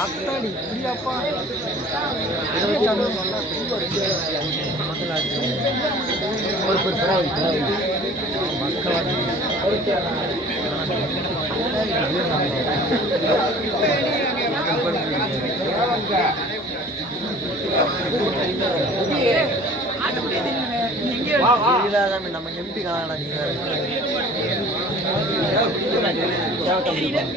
ஆத்தாடி இப்படியாப்பா நம்ம எம்பி காணா நீங்க சொல்லிட்டேன்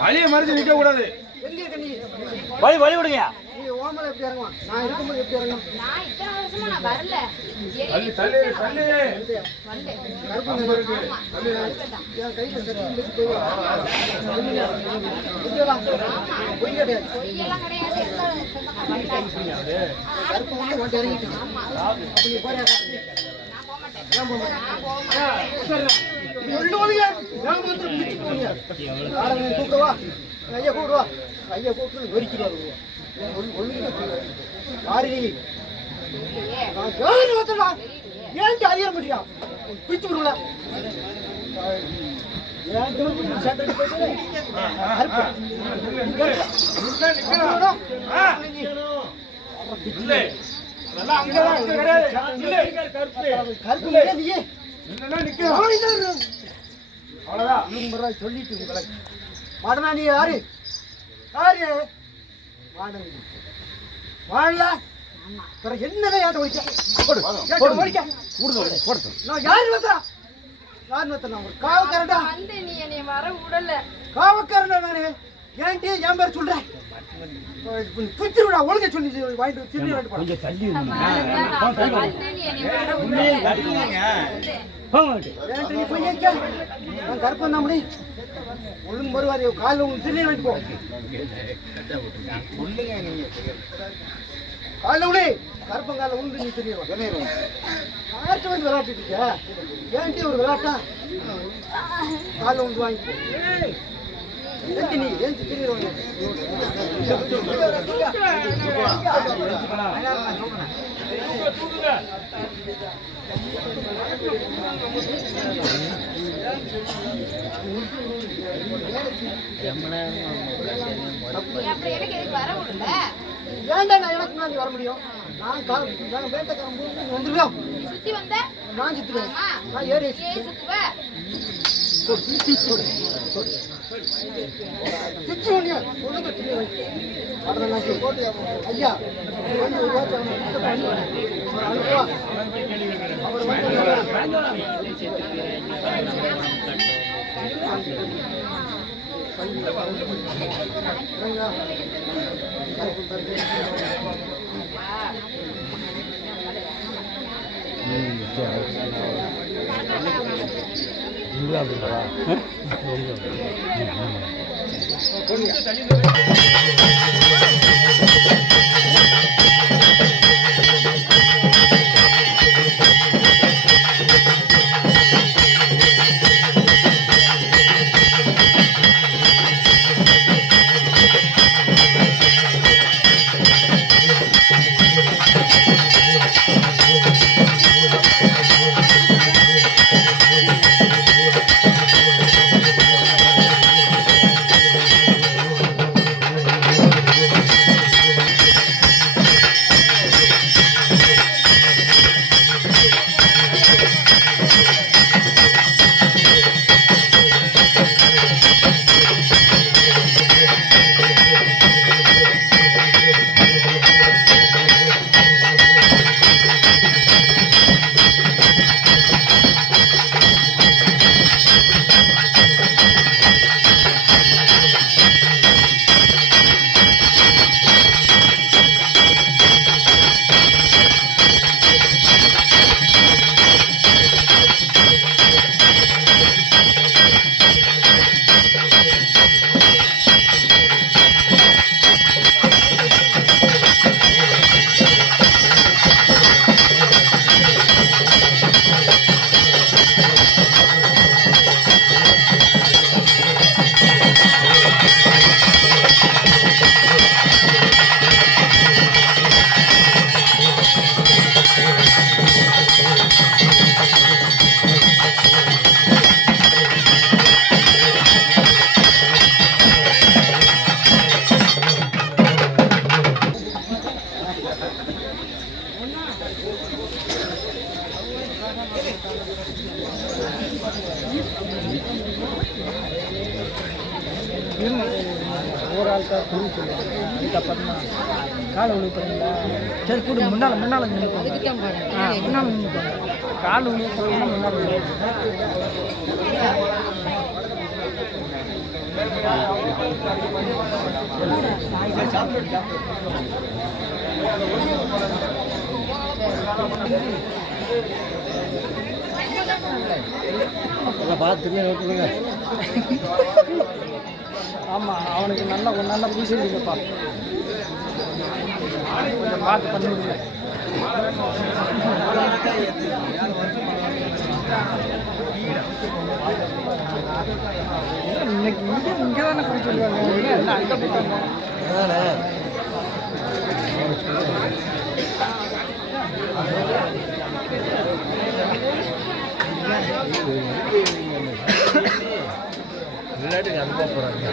வழியை மறைச்சு நிக்க கூடாது. வழி வழி விடுங்க. நீ ஓமல எப்படி இறங்குவான்? நான் இருக்கும்போது எப்படி இறங்குவான்? நான் இத்தனை வருஷமா நான் வரல. தள்ளி தள்ளி தள்ளி வந்தேன். கருப்பு இருக்கு. என் கையில செட்டு போய் பொய் கிடையாது. பொய்யெல்லாம் கிடையாது. கருப்பு வந்து ஓட்டு இறங்கிட்டு அப்படி போறியா? நான் போக மாட்டேன். நான் போக மாட்டேன். கூப்பிடுவா ஐயா கூப்பிடுவா ஐயா கூப்பிட்டு வெறிக்கிறாரு யாரு ஏன் அறிய முடியா பிச்சு விடுவா சொல்லிட்டு மாடனா நீ யாரு யாரு வாழியா என்னதான் ஏட்ட ஒழிக்க நான் யாரு வந்தா யாரு வந்தா ஒரு காவக்காரன்டா வந்து நீ என்னை வர விடல. காவக்காரன்டா நானு ஏன்டி என் பேர் சொல்றேன் பிச்சுடா ஒழுங்க சொல்லி வாங்கிட்டு திரும்பி கொஞ்சம் தள்ளி வந்து நீ என்னை வர விடல. நீ போய் நான் கருப்பம் தான் முடி ஒழுங்கு வருவார் காலில் உங்களுக்கு திரும்பி வாங்கிட்டு போ காலில் விடு கருப்பங்காலில் உண்டு நீ திரும்பி யார்கிட்ட வந்து விளையாட்டு இருக்கியா ஏன்டி ஒரு விளையாட்டா காலில் உண்டு வாங்கிப்போ நீ ஏன் திரும்பி அப்படி எனக்கு எதுக்கு வர விடல? ஏன்டா நான் எனக்கு முன்னாடி வர முடியும் நான் வேட்டைக்காரன் போது வந்துருவோம் சுத்தி வந்த நான் சுத்துவேன் நான் ஏறி சுத்துவ சுற்றி ஒன்று ஒழுங்கு ஐயா அனுப்புவா அவர் ஓவரால் குறி சொல்லுவாங்க. அதுக்கப்புறம் தான் காலை உழுவு பண்ணீங்களா? சரி கூட முன்னால் முன்னால் முன்னால் கால் உழுவு பண்ணீங்கன்னா முன்னால் ஆமாம், அவனுக்கு நல்லா ஒரு நல்ல பூசல் இருக்குப்பா. கொஞ்சம் பார்த்து பண்ணிவிடுங்க. இன்னைக்கு இங்கே தானே குடி சொல்லுவாங்க, என்ன அங்கே போயிட்டாங்க. விளையாட்டுக்கு அனுப்ப போகிறாங்க.